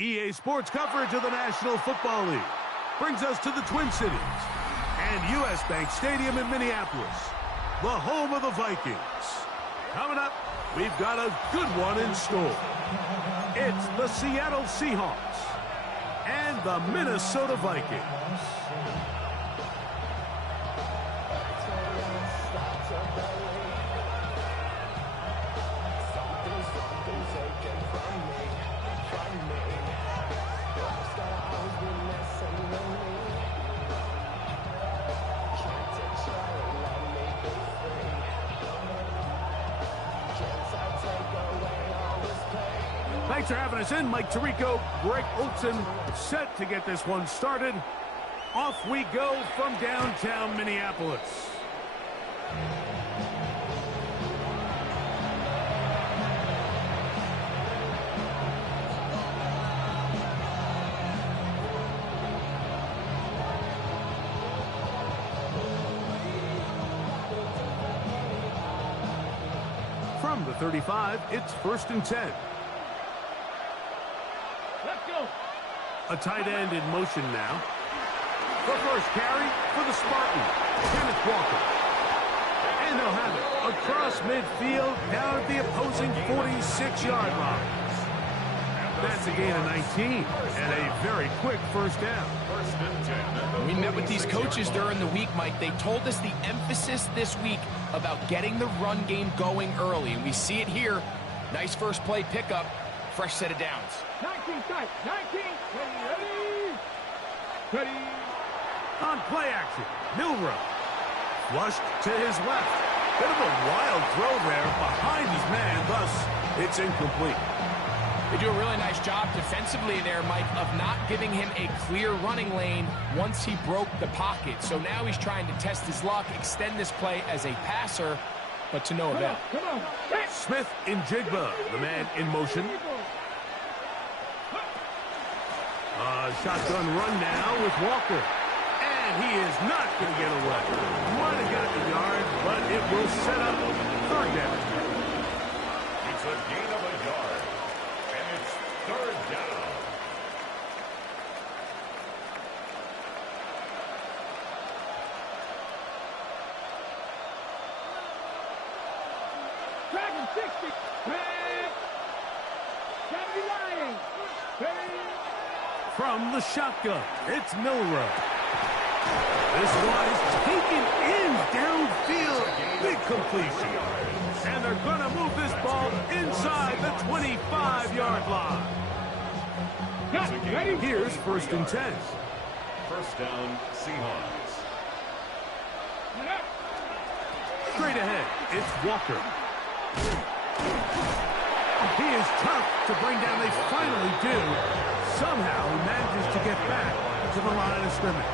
EA Sports coverage of the National Football League brings us to the Twin Cities and US Bank Stadium in Minneapolis, the home of the Vikings. Coming up, we've got a good one in store. It's the Seattle Seahawks and the Minnesota Vikings. Thanks for having us in. Mike Tirico, Greg Olson, set to get this one started. Off we go from downtown Minneapolis. From the 35, it's 1st and 10. A tight end in motion now. The first carry for the Spartan, Kenneth Walker. And they'll have it across midfield down at the opposing 46-yard line. That's a gain of 19 and a very quick first down. We met with these coaches during the week, Mike. They told us the emphasis this week about getting the run game going early, and we see it here. Nice first play pickup, fresh set of downs. 19 tight, 19, ready. On play action, Milrow. Flushed to his left. Bit of a wild throw there behind his man, thus it's incomplete. They do a really nice job defensively there, Mike, of not giving him a clear running lane once he broke the pocket. So now he's trying to test his luck, extend this play as a passer, but to no avail. Smith in Jigba, the man in motion. Shotgun run now with Walker. And he is not going to get away. Might have got the yard, but it will set up 3rd down. It's a gain of a yard. And it's 3rd down. Dragon 60. 70 Lions. From the shotgun, it's Milrow. This one is taken in downfield. Big completion. And they're going to move this ball inside the 25-yard line. Here's 1st and 10. 1st down, Seahawks. Straight ahead, it's Walker. He is tough to bring down. They finally do. Somehow he manages to get back to the line of scrimmage.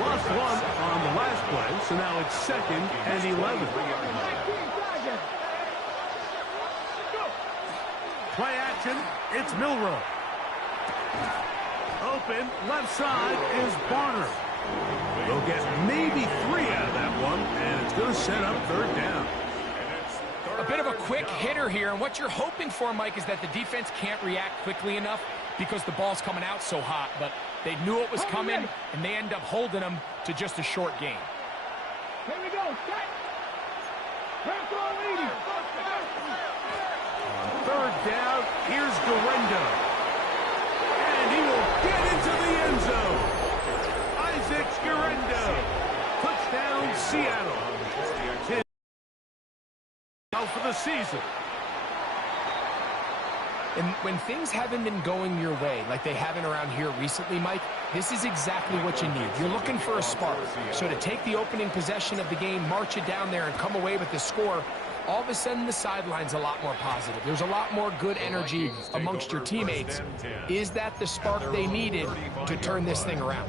Lost one on the last play, so now it's 2nd and 11. Play action, it's Milrow. Open, left side is Barner. They'll get maybe 3 out of that one, and it's going to set up 3rd down. A bit of a quick hitter here, and what you're hoping for, Mike, is that the defense can't react quickly enough because the ball's coming out so hot, but they knew it was coming, and they end up holding them to just a short gain. Here we go, set. On 3rd down, here's Guerrero. And he will get into the end zone. Isaac Guerrero. Touchdown, Seattle. For the season. And when things haven't been going your way, like they haven't around here recently, Mike, this is exactly what you need. You're looking for a spark. So to take the opening possession of the game, march it down there, and come away with the score, all of a sudden the sideline's a lot more positive. There's a lot more good energy amongst your teammates. Is that the spark they needed to turn this thing around?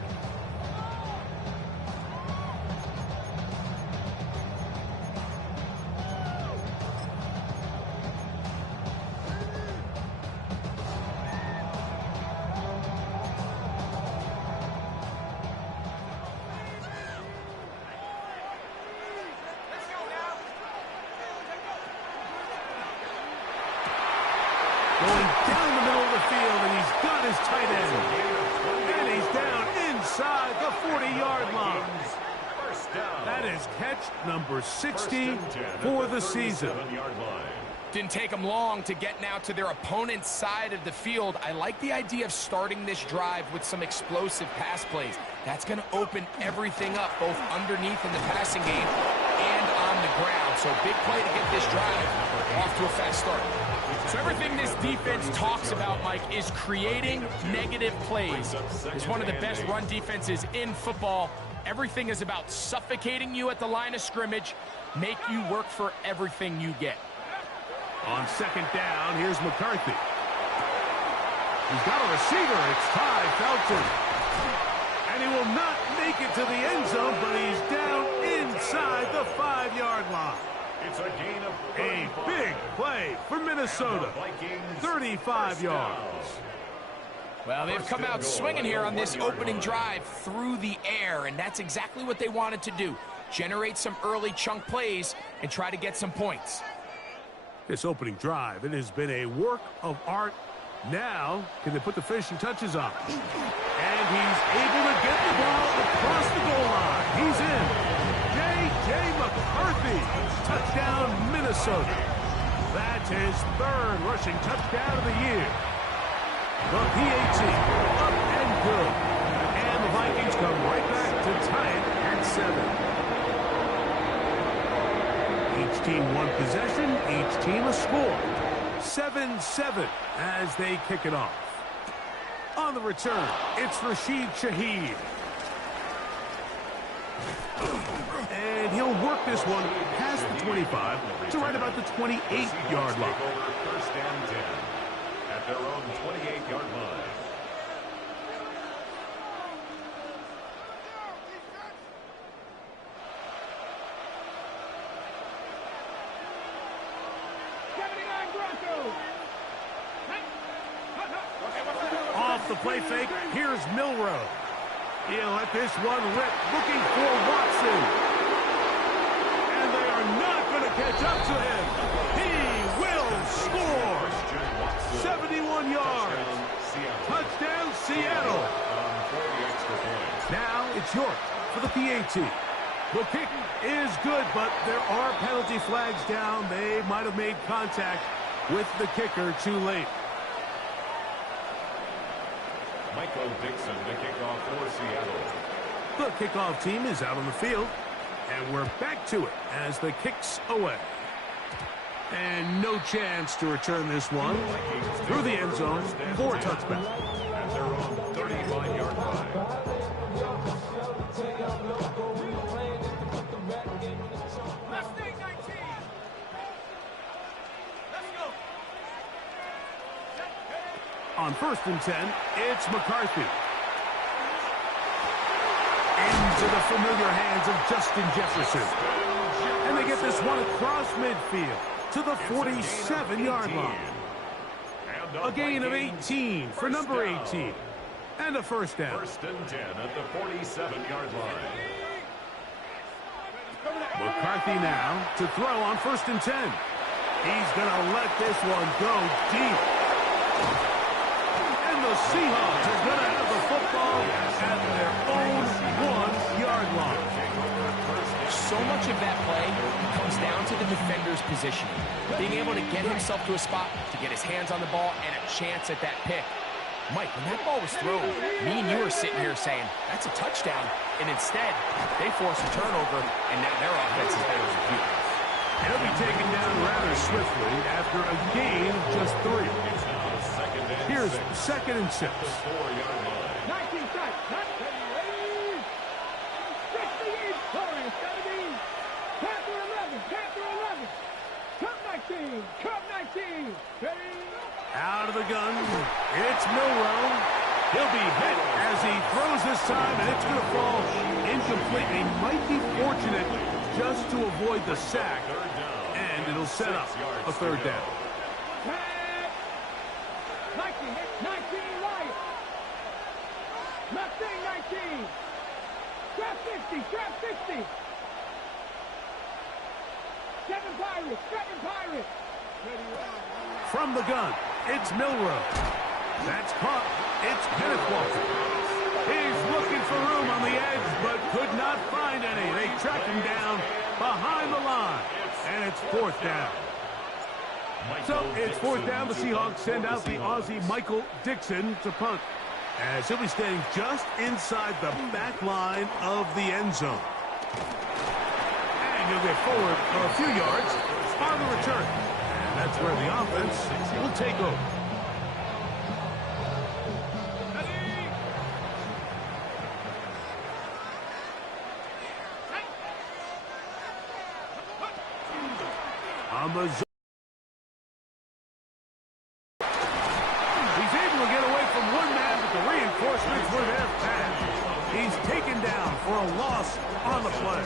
Going down the middle of tight end. And he's down inside the 40-yard line. That is catch number 60 for the season. Didn't take them long to get now to their opponent's side of the field. I like the idea of starting this drive with some explosive pass plays. That's going to open everything up, both underneath in the passing game and on the ground. So big play to get this drive off to a fast start. So everything this defense talks about, Mike, is creating negative plays. It's one of the best run defenses in football. Everything is about suffocating you at the line of scrimmage, make you work for everything you get. On second down, here's McCarthy. He's got a receiver. It's Ty Felton. And he will not make it to the end zone, but he's down inside the 5-yard line. It's a gain of a big play for Minnesota. 35 yards. Well, they've come out swinging here on this opening drive through the air, and that's exactly what they wanted to do. Generate some early chunk plays and try to get some points. This opening drive, it has been a work of art. Now, can they put the finishing touches on? And he's able to get the ball across the goal line. He's in. J.J. McCarthy. Touchdown, Minnesota. That's his third rushing touchdown of the year. The PAT up and good. And the Vikings come right back to tie it at 7. Each team one possession, each team a score. 7-7 as they kick it off. On the return, it's Rashid Shaheed. And he'll work this one past the 25 to right about the 28-yard line. First and 10 at their own 28-yard line. Off the play fake, here's Milrow. He'll let this one rip, looking for Watson. And they are not going to catch up to him. He will score. 71 yards. Touchdown, Seattle. Now it's York for the PAT. The kick is good, but there are penalty flags down. They might have made contact with the kicker too late. Michael Dixon to kick off for Seattle. The kickoff team is out on the field, and we're back to it as the kick's away. And no chance to return this one through the end zone for a touchback. At their own 35-yard line. On first and 10, it's McCarthy. Into the familiar hands of Justin Jefferson. And they get this one across midfield to the 47-yard line. A gain of 18 for number 18. And a first down. First and 10 at the 47-yard line. McCarthy now to throw on first and 10. He's going to let this one go deep. The Seahawks are going to have the football at their own 1-yard line. So much of that play comes down to the defender's positioning. Being able to get himself to a spot, to get his hands on the ball, and a chance at that pick. Mike, when that ball was thrown, me and you were sitting here saying, that's a touchdown. And instead, they force a turnover, and now their offense is better than you. He'll be taken down rather swiftly after a gain of just 3. Here's second and 6. 19 tight. 68. Torres, 17. Panther 11. Panther 11. Cup 19. Cup 19. Ready? Out of the gun. It's Milrow. He'll be hit as he throws this time, and it's going to fall incomplete. They might be fortunate just to avoid the sack, and it'll set up a third down. 19 right. Left thing 19. Trap 50. Trap 50. 7 Pirates. 7 Pirates. From the gun, it's Milrow. That's caught. It's Kenneth Walker. He's looking for room on the edge, but could not find any. They track him down behind the line, and it's 4th down. So it's 4th down. The Seahawks send out the Aussie Michael Dixon to punt, as he'll be staying just inside the back line of the end zone. And he'll get forward a few yards on the return. And that's where the offense will take over. On the zone. He's able to get away from one man, but the reinforcements were there fast. He's taken down for a loss on the play.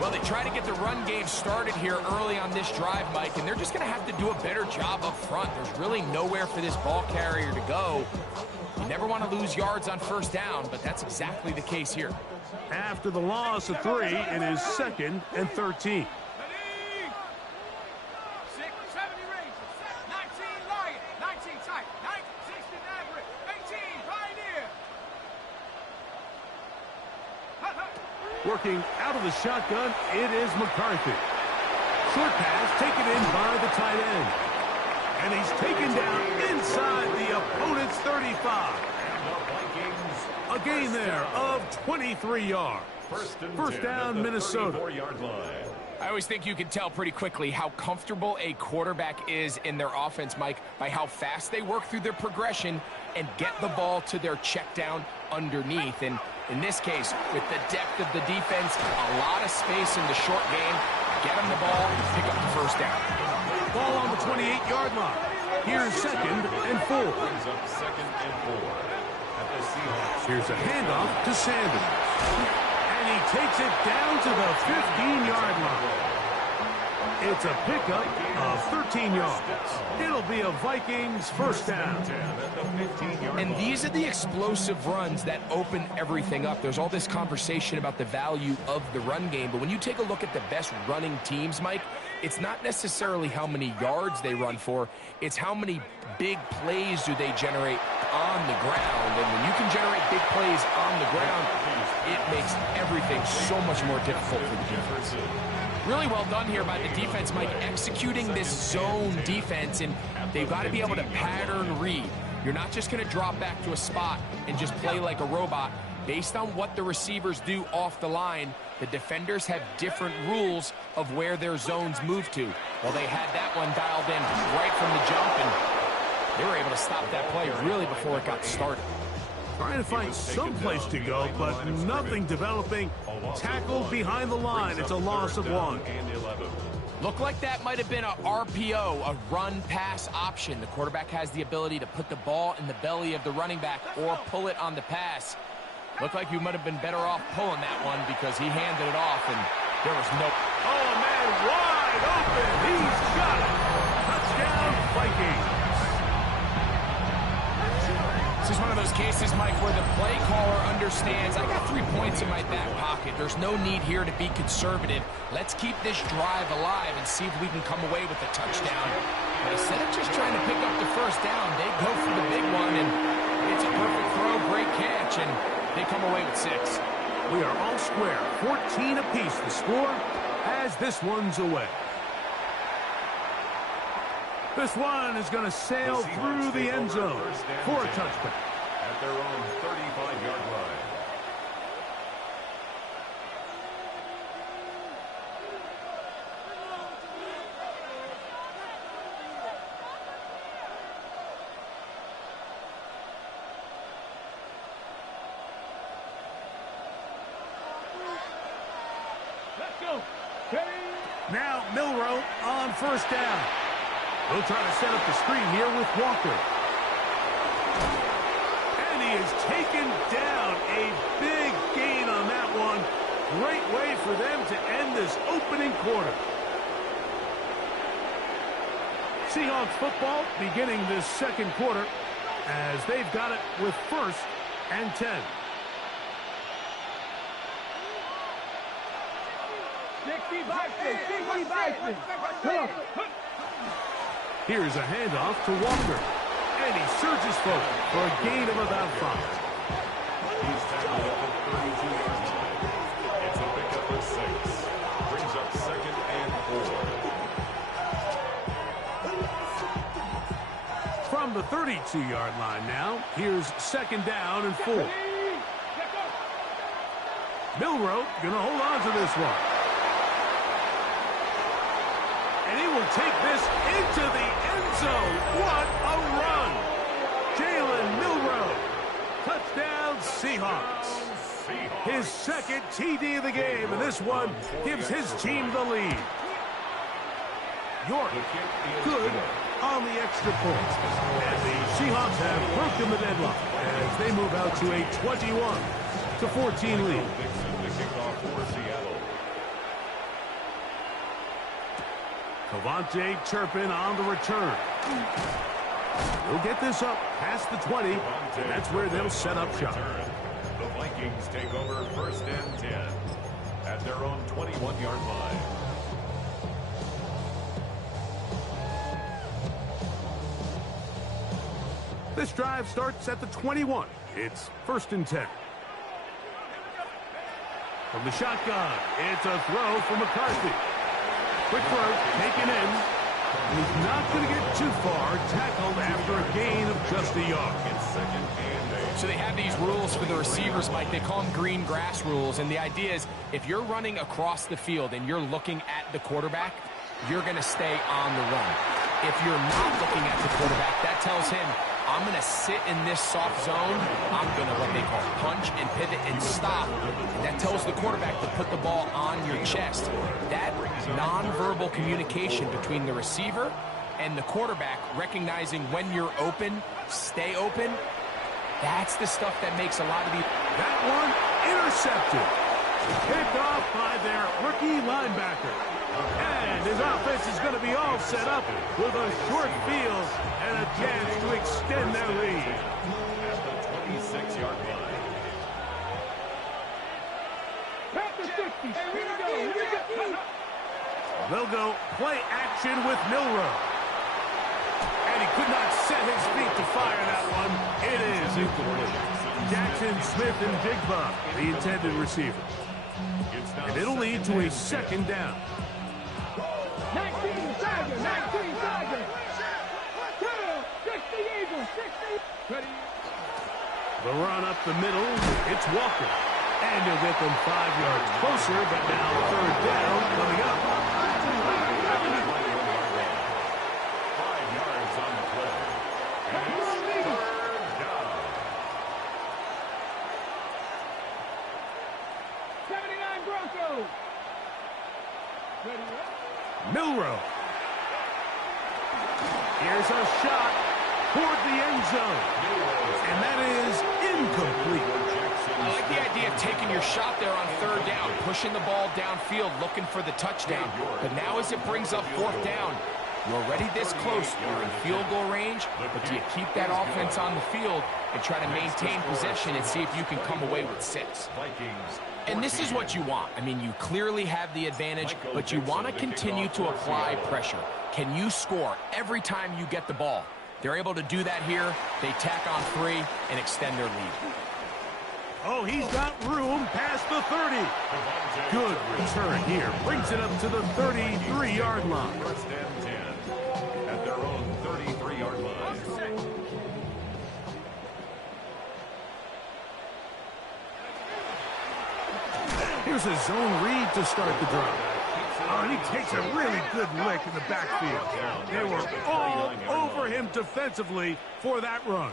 Well, they try to get the run game started here early on this drive, Mike, and they're just going to have to do a better job up front. There's really nowhere for this ball carrier to go. You never want to lose yards on 1st down, but that's exactly the case here. After the loss of 3, it is 2nd and 13. Working out of the shotgun, it is McCarthy. Short pass taken in by the tight end. And he's taken down inside the opponent's 35. A gain there of 23 yards. First down, Minnesota. I always think you can tell pretty quickly how comfortable a quarterback is in their offense, Mike, by how fast they work through their progression and get the ball to their check down underneath. And in this case, with the depth of the defense, a lot of space in the short game, get them the ball and pick up the 1st down. Ball on the 28-yard line. Here's 2nd and 4. Here's a handoff to Sanders. And he takes it down to the 15-yard line. It's a pickup of 13 yards. It'll be a Vikings 1st down. And these are the explosive runs that open everything up. There's all this conversation about the value of the run game, but when you take a look at the best running teams, Mike, it's not necessarily how many yards they run for, it's how many big plays do they generate on the ground. And when you can generate big plays on the ground, it makes everything so much more difficult for the defense. Really well done here by the defense, Mike, executing this zone defense, and they've got to be able to pattern read. You're not just going to drop back to a spot and just play like a robot. Based on what the receivers do off the line, the defenders have different rules of where their zones move to. Well, they had that one dialed in right from the jump, and they were able to stop that play really before it got started. Trying to find some place to go, but nothing developing. Tackled behind the line. It's a loss of 1. Looked like that might have been a RPO, a run-pass option. The quarterback has the ability to put the ball in the belly of the running back or pull it on the pass. Looked like you might have been better off pulling that one because he handed it off, and there was no... Oh, a man wide open. He's got it. Touchdown, Vikings. This is one of those cases, Mike, where the play caller understands, I got 3 points in my back pocket. There's no need here to be conservative. Let's keep this drive alive and see if we can come away with a touchdown. But instead of just trying to pick up the 1st down, they go for the big one, and it's a perfect throw, great catch, and they come away with 6. We are all square, 14 apiece the score as this one's away. This one is going to sail through the end zone for a touchback. At their own 35-yard line. Let's go. Now Milroe on 1st down. They'll try to set up the screen here with Walker. And he is taken down. A big gain on that one. Great way for them to end this opening quarter. Seahawks football beginning this 2nd quarter as they've got it with 1st and 10. 60 Vikings. Here's a handoff to Walker. And he surges forward for a gain of about 5. He's tackled at the 32-yard line. It's a pickup of 6. Brings up 2nd and 4. From the 32-yard line now, here's 2nd down and 4. Milroe going to hold on to this one. And he will take this into the end zone. What a run! Jalen Milroe. Touchdown, Seahawks. His 2nd TD of the game, and this one gives his team the lead. York, good on the extra point. And the Seahawks have broken the deadlock as they move out to a 21-14 lead. Cavante Turpin on the return. He'll get this up past the 20, and that's where they'll set up shop. The Vikings take over 1st and 10 at their own 21-yard line. This drive starts at the 21. It's 1st and 10. From the shotgun, it's a throw from McCarthy. Quick throw, taken in. He's not going to get too far, tackled after a gain of just a yard. So they have these rules for the receivers, Mike. They call them green grass rules, and the idea is if you're running across the field and you're looking at the quarterback, you're going to stay on the run. If you're not looking at the quarterback, that tells him, I'm going to sit in this soft zone. I'm going to what they call punch and pivot and stop. And that tells the quarterback to put the ball on your chest. That nonverbal communication between the receiver and the quarterback, recognizing when you're open, stay open, that's the stuff that makes a lot of these. That one intercepted. Picked off by their rookie linebacker. And his offense is going to be all set up with a short field and a chance to extend their lead. At the 26-yard line. Panther 60. Here we go. They'll go play action with Milroe. And he could not set his feet to fire that one. It is incomplete. Jackson, Smith, and Jigba, the intended receiver. And it'll lead to a 2nd down. 19 Tiger, 19 Tiger. 60 Eagles, 60. Ready. The run up the middle, it's Walker. And he'll get them 5 yards closer, but now 3rd down coming up. 5 yards on the play. And it's 3rd down. 79 Broncos. Ready. Milroe. Here's a shot toward the end zone. And that is incomplete. I like the idea of taking your shot there on 3rd down, pushing the ball downfield, looking for the touchdown. But now as it brings up 4th down, you're already this close. You're in field goal range, but do you keep that offense on the field and try to maintain possession and see if you can come away with 6? And this is what you want. I mean, you clearly have the advantage, but you want to continue to apply pressure. Can you score every time you get the ball? They're able to do that here. They tack on 3 and extend their lead. Oh, he's got room past the 30. Good return here. Brings it up to the 33-yard line. 1st and 10 at their own 33-yard line. Here's a zone read to start the drive. Oh, and he takes a really good lick in the backfield. They were all over him defensively for that run.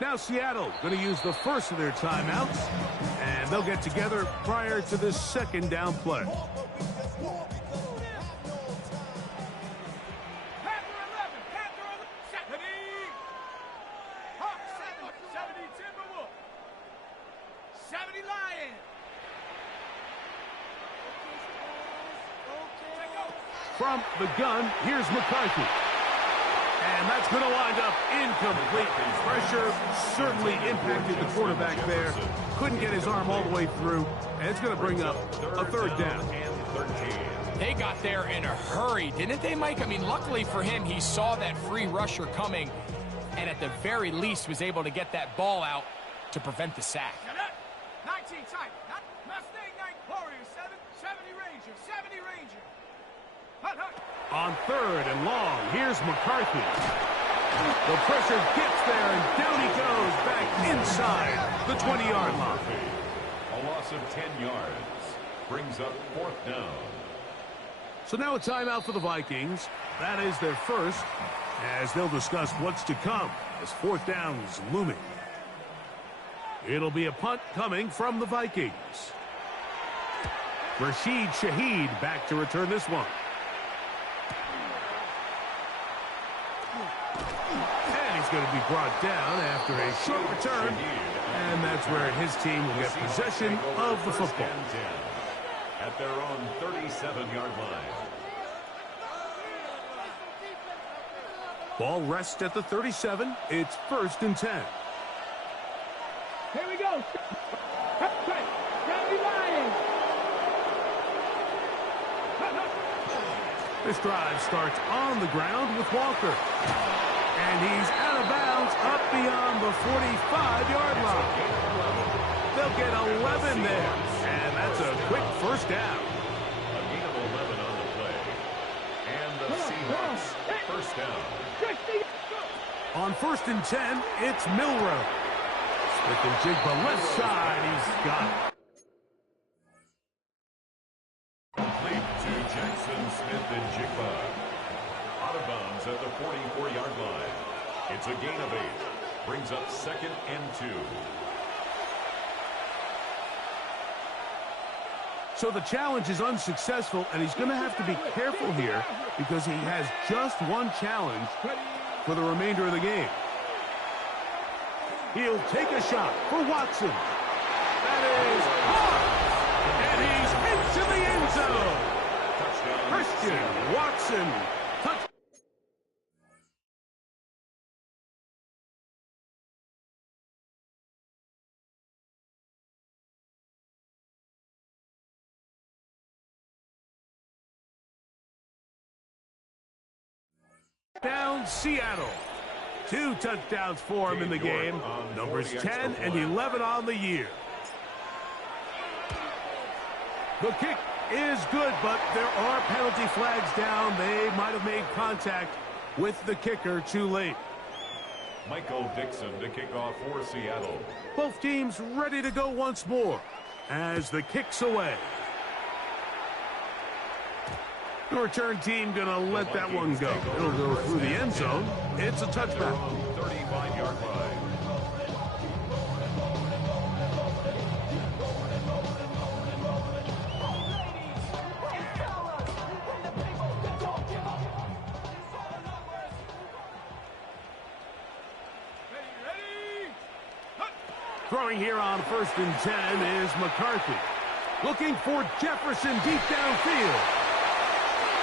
Now Seattle going to use the first of their timeouts, and they'll get together prior to this 2nd down play. From the gun, here's McCarthy. And that's going to wind up incomplete. Pressure certainly impacted the quarterback there. Couldn't get his arm all the way through, and it's going to bring up a third down. They got there in a hurry, didn't they, Mike? I mean, luckily for him, he saw that free rusher coming, and at the very least was able to get that ball out to prevent the sack. 19 type. Mustang 9 Warrior 70 Ranger. 70 Ranger. Hut, hut. On third and long, here's McCarthy. The pressure gets there, and down he goes back inside the 20-yard line. A loss of 10 yards brings up fourth down. So now a timeout for the Vikings. That is their first, as they'll discuss what's to come as fourth down is looming. It'll be a punt coming from the Vikings. Rashid Shaheed back to return this one. And he's going to be brought down after a short return. And that's where his team will get possession of the football. At their own 37-yard line. Ball rests at the 37. It's 1st and 10. Here we go. This drive starts on the ground with Walker. And he's out of bounds up beyond the 45-yard line. They'll get 11 there. And that's a quick first down. A gain of 11 on the play. And the Seahawks first down. On 1st and 10, it's Milrow. Smith and Jigba left side. He's got it. Complete to Jackson Smith and Jigba. Out of bounds at the 44-yard line. It's a gain of 8. Brings up 2nd and 2. So the challenge is unsuccessful, and he's going to have to be careful here because he has just one challenge for the remainder of the game. He'll take a shot for Watson. That is caught, and he's into the end zone. Christian Watson. Touchdown. Down Seattle. 2 touchdowns for him in the game. Numbers 10 and 11 on the year. The kick is good, but there are penalty flags down. They might have made contact with the kicker too late. Michael Dixon to kick off for Seattle. Both teams ready to go once more as the kick's away. The return team going to let that one go. It'll go through the end zone. It's a touchback. 35-yard line. Throwing here on 1st and 10 is McCarthy. Looking for Jefferson deep downfield.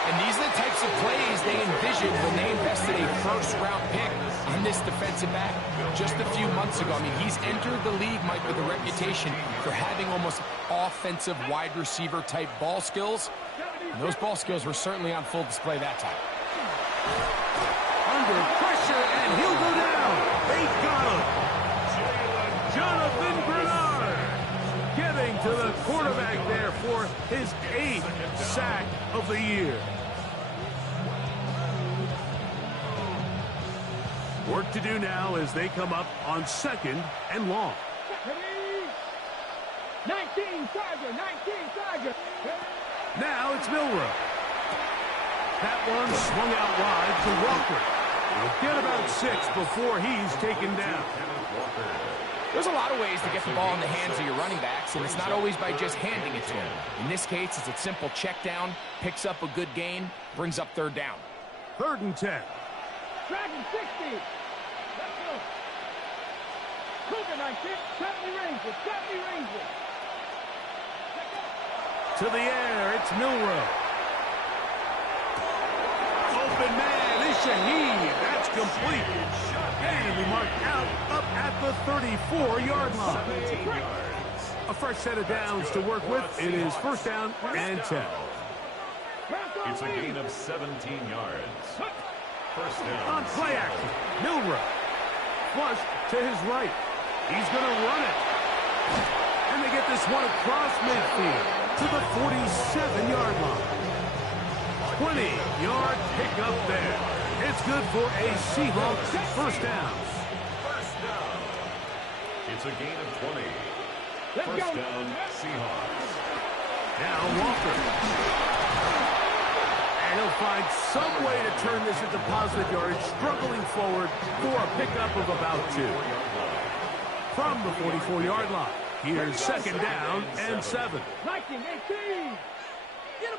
And these are the types of plays they envisioned when they invested a first-round pick in this defensive back just a few months ago. I mean, he's entered the league, Mike, with a reputation for having almost offensive wide receiver type ball skills. And those ball skills were certainly on full display that time. Under pressure, and he'll go down. They got him. Jonathan Bernard getting to the quarterback there for his 8th sack of the year. Work to do now as they come up on 2nd and long. 19 Tiger. Now it's Milrow. That one swung out wide to Walker. He'll get about 6 before he's taken down. There's a lot of ways to get the ball in the hands of your running backs, and it's not always by just handing it to them. In this case, it's a simple check down, picks up a good gain, brings up 3rd down. 3rd and 10. Dragon 60. Let's go. Cougar 19. 70 Ranger. To the air, it's Milrow. Open man is Shaheed. That's complete. And we mark out up at the 34-yard line. 17 yards. A fresh set of downs to work with. It is first down and 10. It's a gain of 17 yards. First down. On play action, Milrow. Flush to his right. He's going to run it. And they get this one across midfield to the 47-yard line. 20-yard pickup there. It's good for a Seahawks first down. First down. It's a gain of 20. First down, Seahawks. Now Walker. And he'll find some way to turn this into positive yardage, struggling forward for a pickup of about 2. From the 44-yard line, here's second down and 7. Viking 18.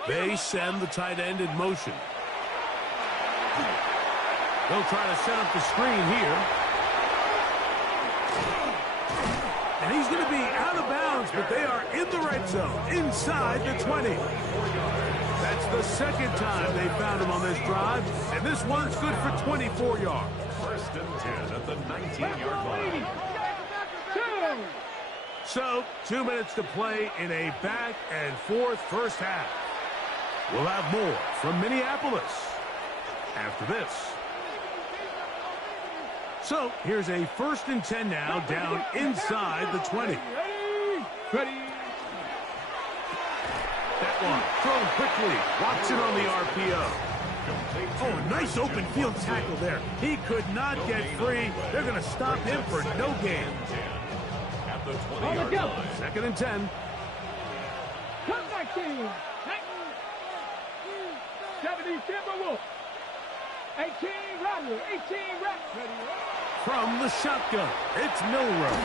They send the tight end in motion. They'll try to set up the screen here. And he's going to be out of bounds, but they are in the red zone, inside the 20. That's the second time they found him on this drive, and this one's good for 24 yards. First and 10 at the 19-yard line. So, 2 minutes to play in a back-and-forth first half. We'll have more from Minneapolis after this. So, here's a first and 10 now, down inside the 20. Ready. That one thrown quickly. Watson on the RPO. Oh, a nice open field tackle there. He could not get free. They're going to stop him for no gain. At the 20-yard line. Second and 10. Come 19. 70 Timberwolves. 18 Rattler. 18 Rattler. From the shotgun, it's Milrow.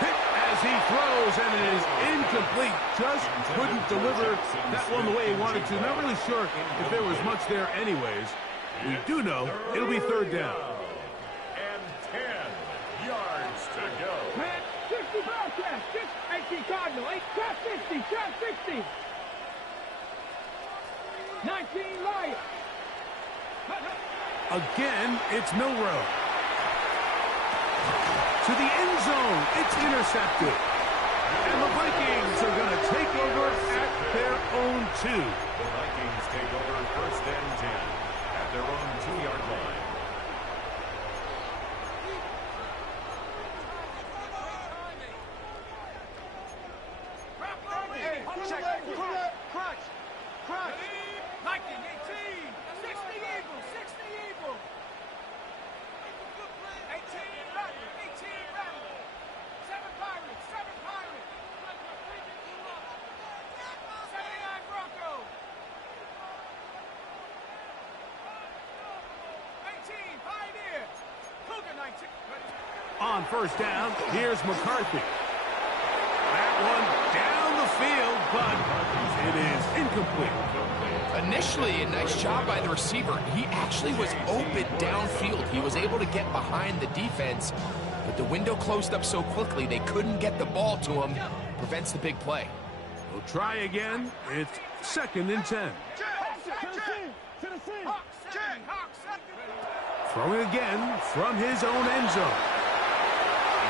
Hit as he throws, and it is incomplete. Just couldn't deliver that one the way he wanted to. Not really sure if there was much there anyways. We do know it'll be third down. And 10 yards to go. 60 broadcast. 18 Cardinal. 8 shot 60. Shot 60. 19 Lion. Again, it's Milrow. To the end zone, it's intercepted. And the Vikings are going to take over at their own 2. The Vikings take over first and 10 at their own 2-yard line. Crunch. Viking 18. 60 Eagles. 60 Eagles. 18 Rattler. 18 Rattler. 7 Pirates. 7 Pirates. 79 Broncos. 18 Pioneers. Cougar 19. On first down, here's McCarthy. That one down the field, but it is incomplete. Initially, a nice job by the receiver. He actually was open downfield. He was able to get behind the defense, but the window closed up so quickly they couldn't get the ball to him. Prevents the big play. We'll try again. It's second and 10. Throwing again from his own end zone.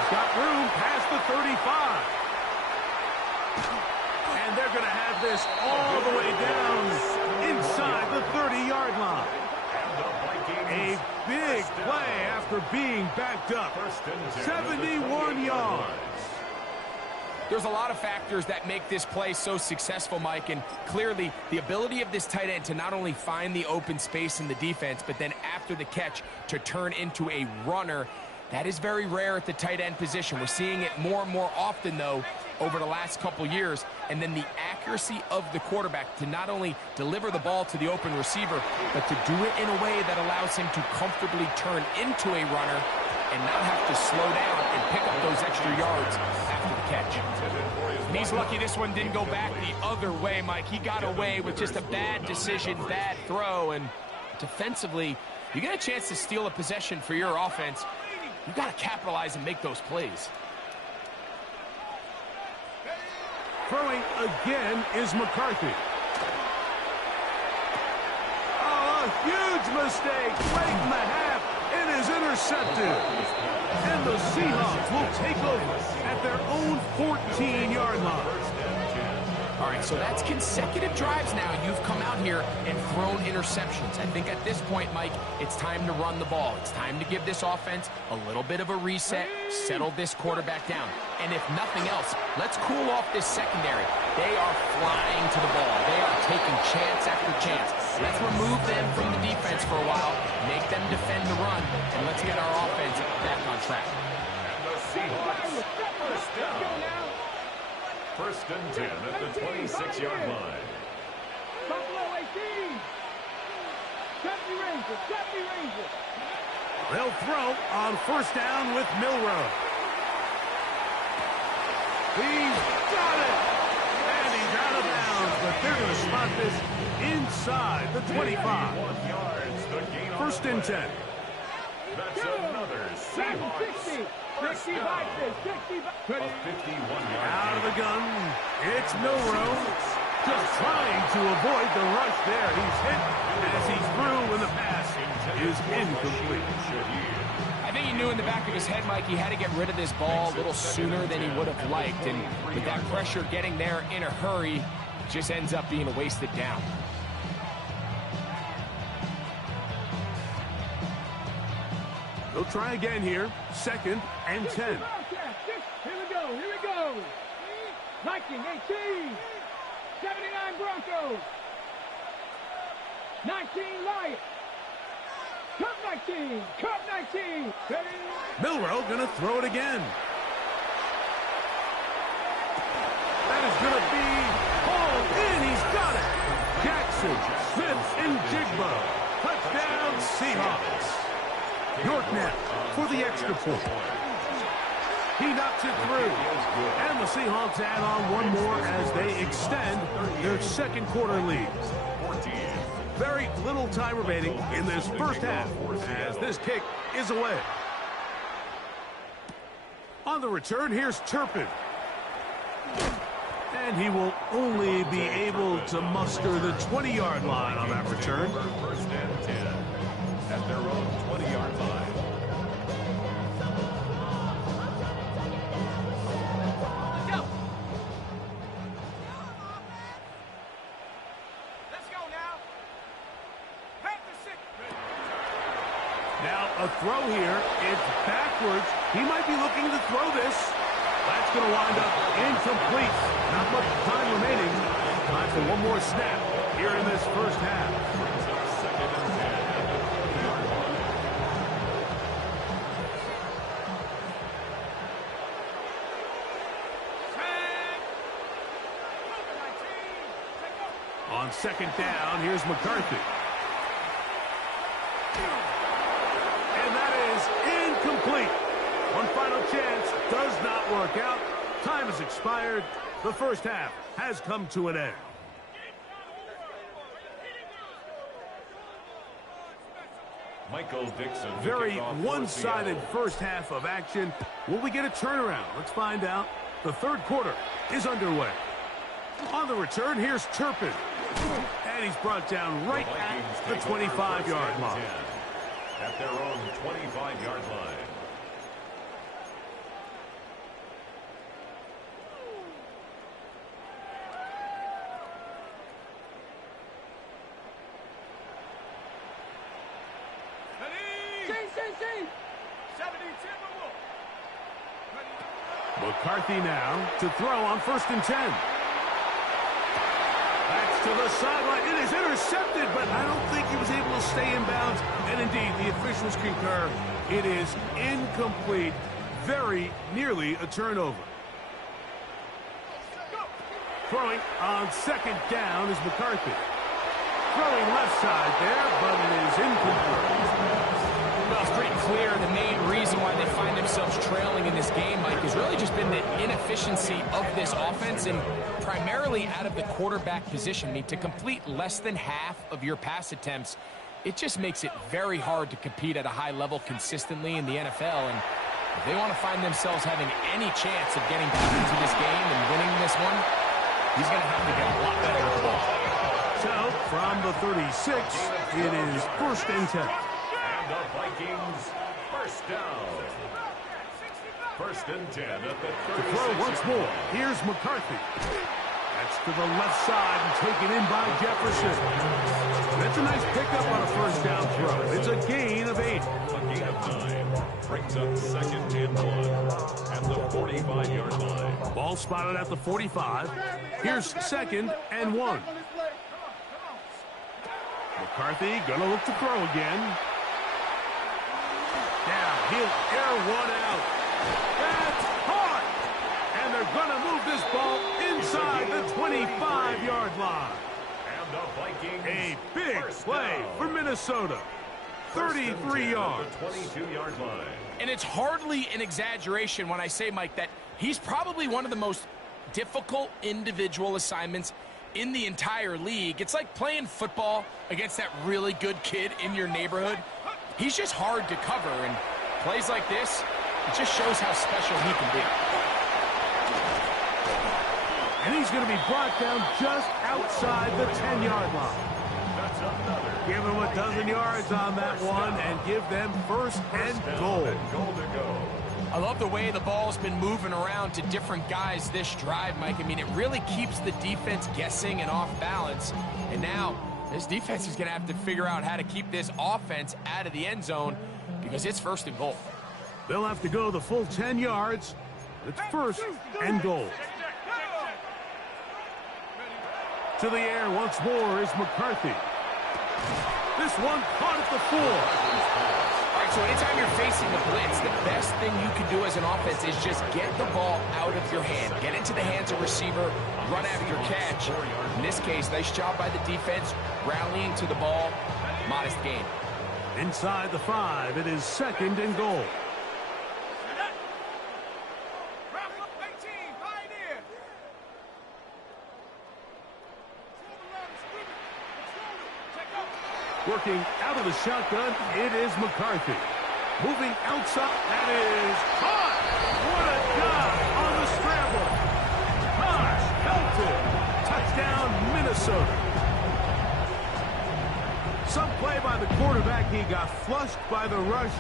He's got room past the 35. And they're going to have this all the way down inside the 30-yard line. A big play after being backed up. 71 yards. There's a lot of factors that make this play so successful, Mike, and clearly the ability of this tight end to not only find the open space in the defense, but then after the catch to turn into a runner. That is very rare at the tight end position. We're seeing it more and more often, though, over the last couple years. And then the accuracy of the quarterback to not only deliver the ball to the open receiver, but to do it in a way that allows him to comfortably turn into a runner and not have to slow down and pick up those extra yards after the catch. And he's lucky this one didn't go back the other way, Mike. He got away with just a bad decision, bad throw, and defensively, you get a chance to steal a possession for your offense. You got to capitalize and make those plays. Throwing again is McCarthy. Oh, a huge mistake late in the half. It intercepted. And the Seahawks will take over at their own 14-yard line. All right, so that's consecutive drives now. You've come out here and thrown interceptions. I think at this point, Mike, it's time to run the ball. It's time to give this offense a little bit of a reset, settle this quarterback down. And if nothing else, let's cool off this secondary. They are flying to the ball. They are taking chance after chance. Let's remove them from the defense for a while, make them defend the run, and let's get our offense back on track. And the Seahawks first down. First and 10 at the 26-yard line. Buffalo 18. 70 Rangers, 70 Rangers. They'll throw on first down with Milroe. He's got it! And he's out of bounds, but they're going to spot this inside the 25. First and 10. That's another Seahawks. First down. A 51-yard Out of the gun. It's Milroe. Just trying to avoid the rush there. He's hit as he's through when the pass is incomplete. I think he knew in the back of his head, Mike, he had to get rid of this ball a little sooner than he would have liked. And with that pressure getting there in a hurry, it just ends up being a wasted down. They'll try again here. Second and 10. Here we go, here we go. Viking 18. 79 Broncos. 19 Lions. Cup 19. Cup 19. Milroe going to throw it again. That is going to be hauled in. He's got it. Jackson, Smith, and Jigba. Touchdown, Seahawks. York now for the extra point. He knocks it through. And the Seahawks add on one more as they extend their second quarter lead. Very little time remaining in this first half as this kick is away. On the return, here's Turpin. And he will only be able to muster the 20-yard line on that return. First and 10 at their own 20-yard line. Now a throw here. It's backwards. He might be looking to throw this. That's going to wind up incomplete. Not much time remaining. Time for one more snap here in this first half. Second and 10 at the 20-yard line. On second down, here's McCarthy. And that is incomplete. One final chance does not work out. Time has expired. The first half has come to an end. Michael Dixon. Very one-sided first half of action. Will we get a turnaround? Let's find out. The third quarter is underway. On the return, here's Turpin. And he's brought down right at the 25-yard line. At their own 25-yard line. McCarthy now to throw on first and 10. That's to the sideline. It is intercepted, but I don't think he was able to stay in bounds. And indeed, the officials concur. It is incomplete. Very nearly a turnover. Throwing on second down is McCarthy. Throwing left side there, but it is incomplete. Well, it's pretty clear the main reason why they find themselves trailing in this game, Mike, has really just been the inefficiency of this offense and primarily out of the quarterback position. I mean, to complete less than half of your pass attempts, it just makes it very hard to compete at a high level consistently in the NFL. And if they want to find themselves having any chance of getting back into this game and winning this one, he's going to have to get a lot better with the ball. So, from the 36, it is first and 10. And And the Vikings, first down. First and 10 at the 36. To throw once more. Here's McCarthy. That's to the left side and taken in by Jefferson. That's a nice pickup on a first down throw. It's a gain of 8. A gain of 9 brings up second and 1 at the 45-yard line. Ball spotted at the 45. Here's second and 1. McCarthy gonna look to throw again. Yeah, he'll air one out. That's hard. And they're gonna move this ball inside the 25-yard line. And the Vikings, A big play down. for Minnesota. 33 yards. 22-yard line. And it's hardly an exaggeration when I say, Mike, that he's probably one of the most difficult individual assignments in the entire league. It's like playing football against that really good kid in your neighborhood. He's just hard to cover, and plays like this, it just shows how special he can be. And he's going to be brought down just outside the 10-yard line. That's another. Give him a dozen yards on that one and give them first and goal. Goal to go. I love the way the ball's been moving around to different guys this drive, Mike. I mean, it really keeps the defense guessing and off balance. And now, this defense is going to have to figure out how to keep this offense out of the end zone because it's first and goal. They'll have to go the full 10 yards. It's first and goal. To the air once more is McCarthy. This one caught at the 4. All right, so anytime you're facing the blitz, the best thing you can do as an offense is just get the ball out of your hand. Get into the hands of receiver, run after catch. In this case, nice job by the defense, rallying to the ball, modest gain. Inside the 5, it is second and goal. Working out of the shotgun, it is McCarthy. Moving outside, that is caught. What a dive on the scramble. Gosh, Helton. Touchdown, Minnesota. Some play by the quarterback. He got flushed by the rush,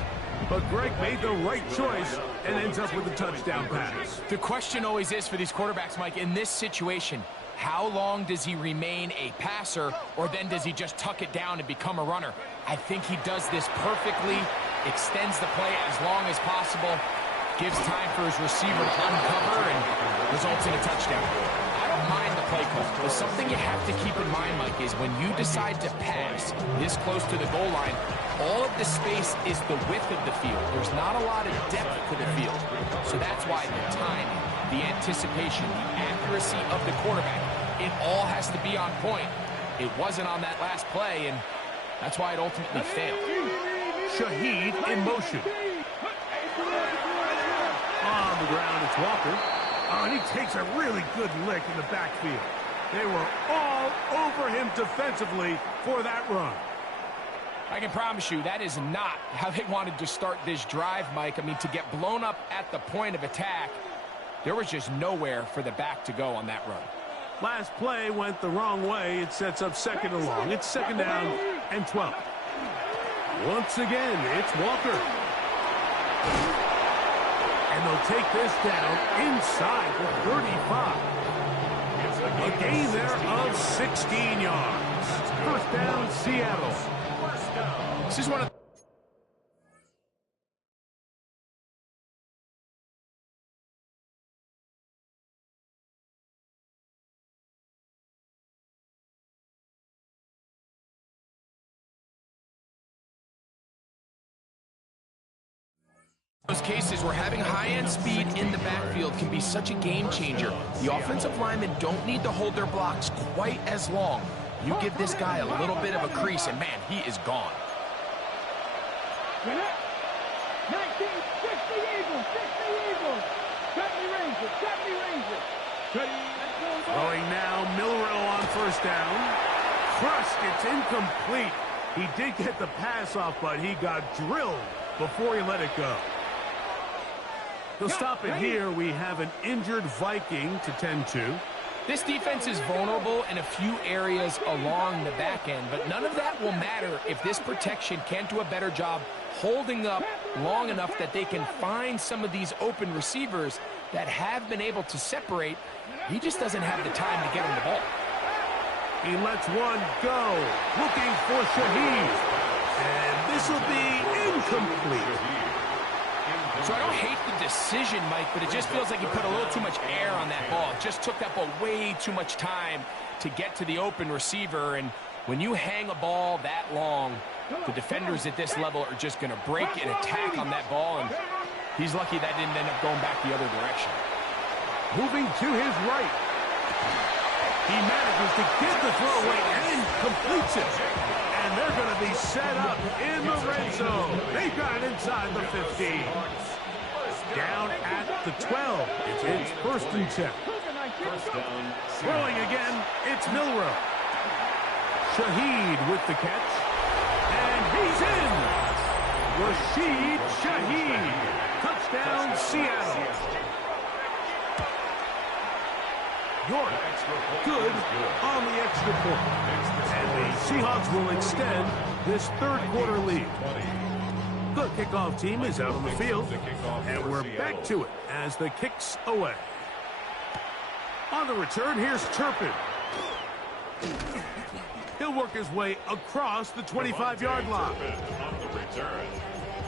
but Greg made the right choice and ends up with a touchdown pass. The question always is for these quarterbacks, Mike, in this situation, how long does he remain a passer, or then does he just tuck it down and become a runner? I think he does this perfectly, extends the play as long as possible, gives time for his receiver to uncover, and results in a touchdown. I don't mind the play call, but something you have to keep in mind, Mike, is when you decide to pass this close to the goal line, all of the space is the width of the field. There's not a lot of depth to the field. So that's why the timing, the anticipation, the accuracy of the quarterback, it all has to be on point. It wasn't on that last play, and that's why it ultimately failed. Shaheed in motion. On the ground, it's Walker. Oh, and he takes a really good lick in the backfield. They were all over him defensively for that run. I can promise you that is not how they wanted to start this drive, Mike. I mean, to get blown up at the point of attack, there was just nowhere for the back to go on that run. Last play went the wrong way. It sets up second and long. It's second down and 12. Once again, it's Walker. And they'll take this down inside the 35. A gain there of 16 yards. First down, Seattle. This is one of those cases where having high-end speed in the backfield can be such a game changer. The offensive linemen don't need to hold their blocks quite as long. You give this guy a little bit of a crease, and man, he is gone. 19, 60 Eagles, 60 Eagles. 70 Rangers, 70 Rangers. Throwing now, Milrow on first down. Crushed, it's incomplete. He did get the pass off, but he got drilled before he let it go. They'll stop it here. We have an injured Viking to tend to. This defense is vulnerable in a few areas along the back end, but none of that will matter if this protection can't do a better job holding up long enough that they can find some of these open receivers that have been able to separate. He just doesn't have the time to get him the ball. He lets one go, looking for Shaheed. And this will be incomplete. So I don't hate the decision, Mike, but it just feels like he put a little too much air on that ball. It just took that ball way too much time to get to the open receiver. And when you hang a ball that long, the defenders at this level are just going to break and attack on that ball. And he's lucky that didn't end up going back the other direction. Moving to his right. He manages to get the throw away and completes it. And they're going to be set up in the red zone. They've got it inside the 15. Down at the 12. It's first and 10. Throwing again, it's Milrow. Shaheed with the catch. And he's in. Rashid Shaheed. Touchdown, Seattle. York, good on the extra point. And the Seahawks will extend this third quarter lead. The kickoff team is out on the field, and we're back to it as the kick's away. On the return, here's Turpin. He'll work his way across the 25-yard line. On the return,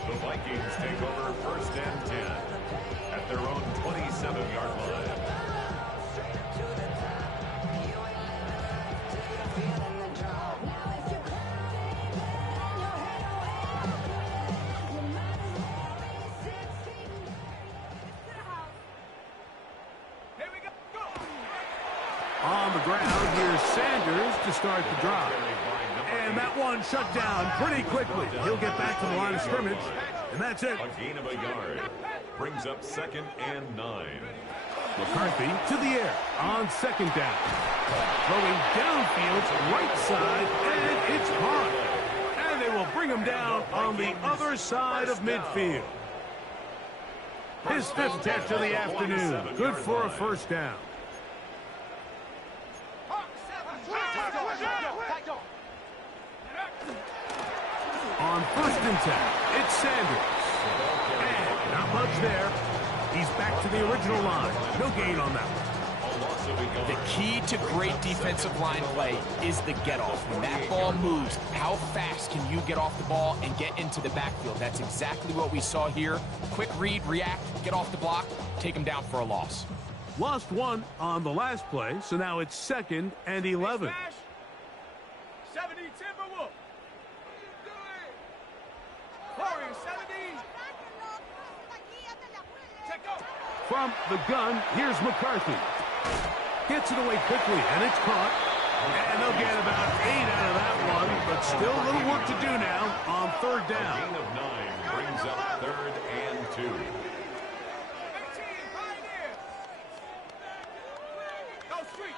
the Vikings take over first and 10 at their own 27-yard line. On the ground, here's Sanders to start the drive. And that one shut down pretty quickly. He'll get back to the line of scrimmage, and that's it. A gain of a yard brings up second and 9. McCarthy to the air on second down. Throwing downfield, right side, and it's caught. And they will bring him down on the other side of midfield. His fifth catch of the afternoon. Good for a first down. On first and 10, it's Sanders. And not much there. He's back to the original line. No gain on that one. The key to great defensive line play is the get-off. When that ball moves, how fast can you get off the ball and get into the backfield? That's exactly what we saw here. Quick read, react, get off the block, take him down for a loss. Lost one on the last play, so now it's second and 11. 70 Timberwolf. From the gun, here's McCarthy. Gets it away quickly, and it's caught. And they'll get about 8 out of that one, but still a little work to do now on third down. A gain of 9 brings up third and 2. Go street.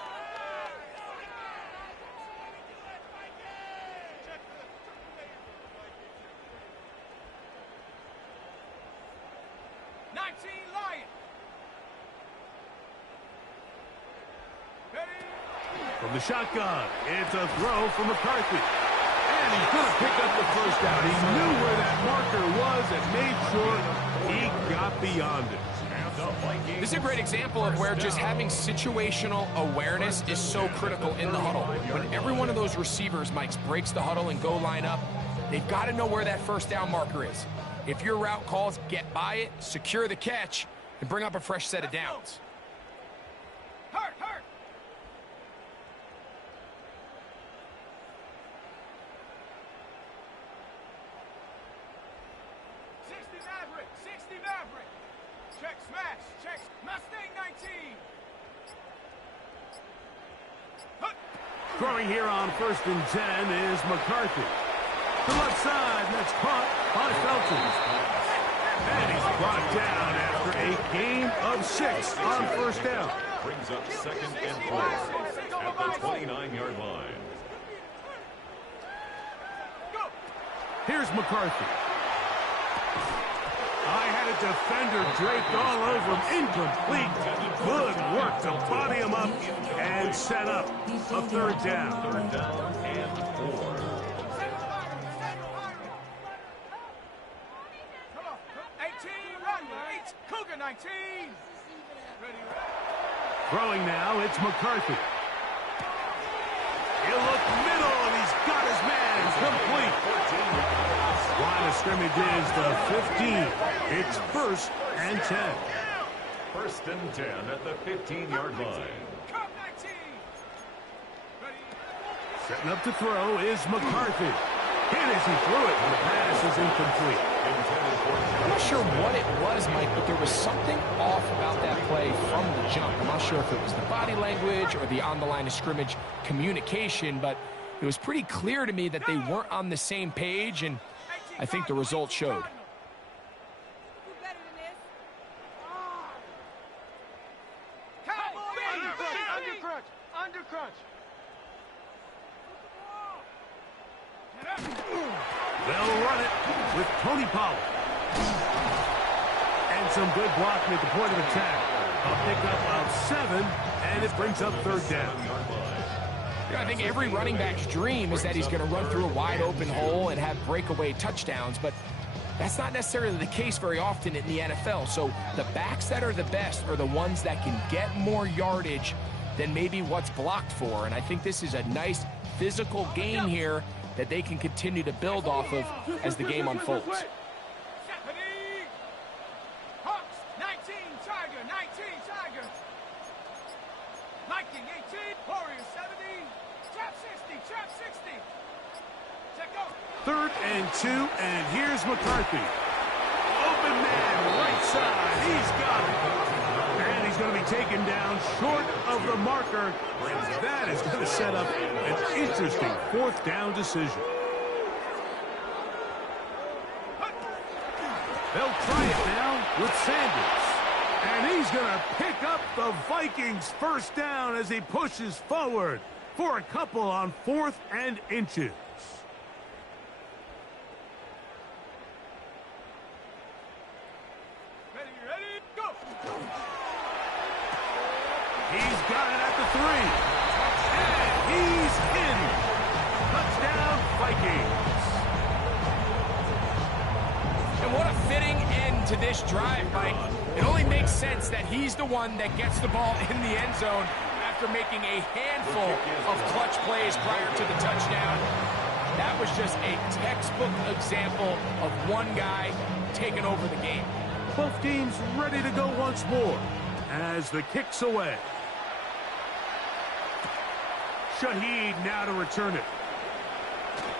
19 Lions. From the shotgun, it's a throw from McCarthy. And he's going to pick up the first down. He knew where that marker was and made sure he got beyond it. This is a great example of where just having situational awareness is so critical in the huddle. When every one of those receivers, Mike, breaks the huddle and go line up, they've got to know where that first down marker is. If your route calls, get by it, secure the catch, and bring up a fresh set of downs. Hurt. 60 Maverick. Check smash. Check Mustang 19. Throwing here on first and 10 is McCarthy. The left side, and that's caught by Felton. And he's brought down after a gain of 6 on first down. Brings up second and 4 at the 29-yard line. Here's McCarthy. I had had a defender draped all over him. Incomplete. Good work to body him up and set up a third down. Third down and 4. Come on. 18, run, 8. Cougar 19. Ready. Throwing now, it's McCarthy. He'll look middle, and he's got his man. Complete. Line of scrimmage is the 15. It's 1st and 10. 1st and 10 at the 15-yard line. Come 19. Ready. Setting up to throw is McCarthy. Hit as he threw it, and the pass is incomplete. I'm not sure what it was, Mike, but there was something off about that play from the jump. I'm not sure if it was the body language or the on-the-line of scrimmage communication, but it was pretty clear to me that they weren't on the same page, and I think the result showed. Under crunch. They'll run it with Tony Pollard. And some good blocking at the point of attack. A pickup of 7, and it brings up 3rd down. I think every running back's dream is that he's going to run through a wide open hole and have breakaway touchdowns, but that's not necessarily the case very often in the NFL. So the backs that are the best are the ones that can get more yardage than maybe what's blocked for. And I think this is a nice physical game here that they can continue to build off of as the game unfolds. Hawks 19, Tiger 19, Tiger. Viking 18, Warriors 70, Trap 60, Trap 60. Check go. 3rd and 2, and here's McCarthy. Open man, right side. He's got it. And he's going to be taken down short of the marker. And that is going to set up an interesting 4th down decision. They'll try it now with Sanders. And he's going to pick up the Vikings' 1st down as he pushes forward for a couple on 4th and inches. Ready, go. He's got it at the 3. And he's in. Touchdown, Vikings. And what a fitting end to this drive, Mike. It only makes sense that he's the one that gets the ball in the end zone after making a handful of clutch plays prior to the touchdown. That was just a textbook example of one guy taking over the game. Both teams ready to go once more as the kick's away. Shaheed now to return it.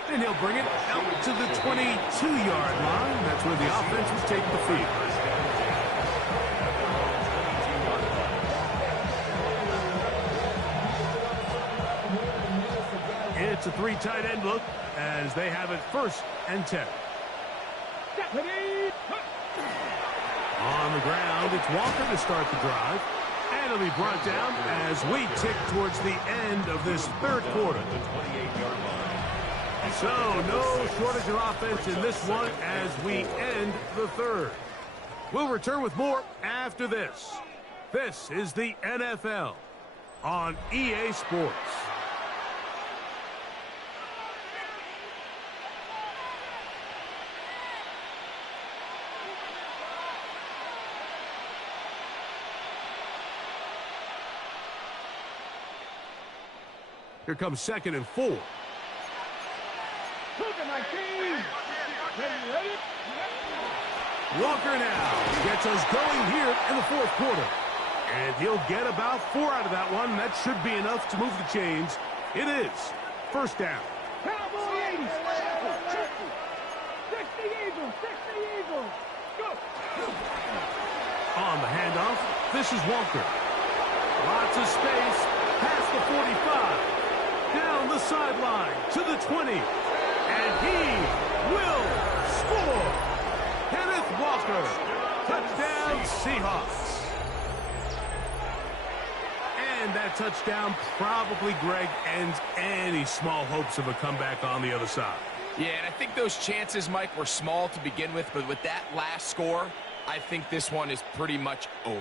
And he'll bring it out to the 22-yard line. That's where the offense was taking the field. It's a 3 tight end look as they have it 1st and 10. On the ground, it's Walker to start the drive. And it'll be brought down as we tick towards the end of this 3rd quarter. So, no shortage of offense in this one as we end the 3rd. We'll return with more after this. This is the NFL on EA Sports. Here comes 2nd and 4. Walker now gets us going here in the 4th quarter. And he'll get about 4 out of that one. That should be enough to move the chains. It is 1st down. Cowboy 80. 60 Eagles. 60 Eagles. Go. On the handoff, this is Walker. Lots of space past the 45. Down the sideline to the 20. And he will score. Kenneth Walker. Touchdown, Seahawks. And that touchdown probably, Greg, ends any small hopes of a comeback on the other side. Yeah, and I think those chances, Mike, were small to begin with, but with that last score, I think this one is pretty much over.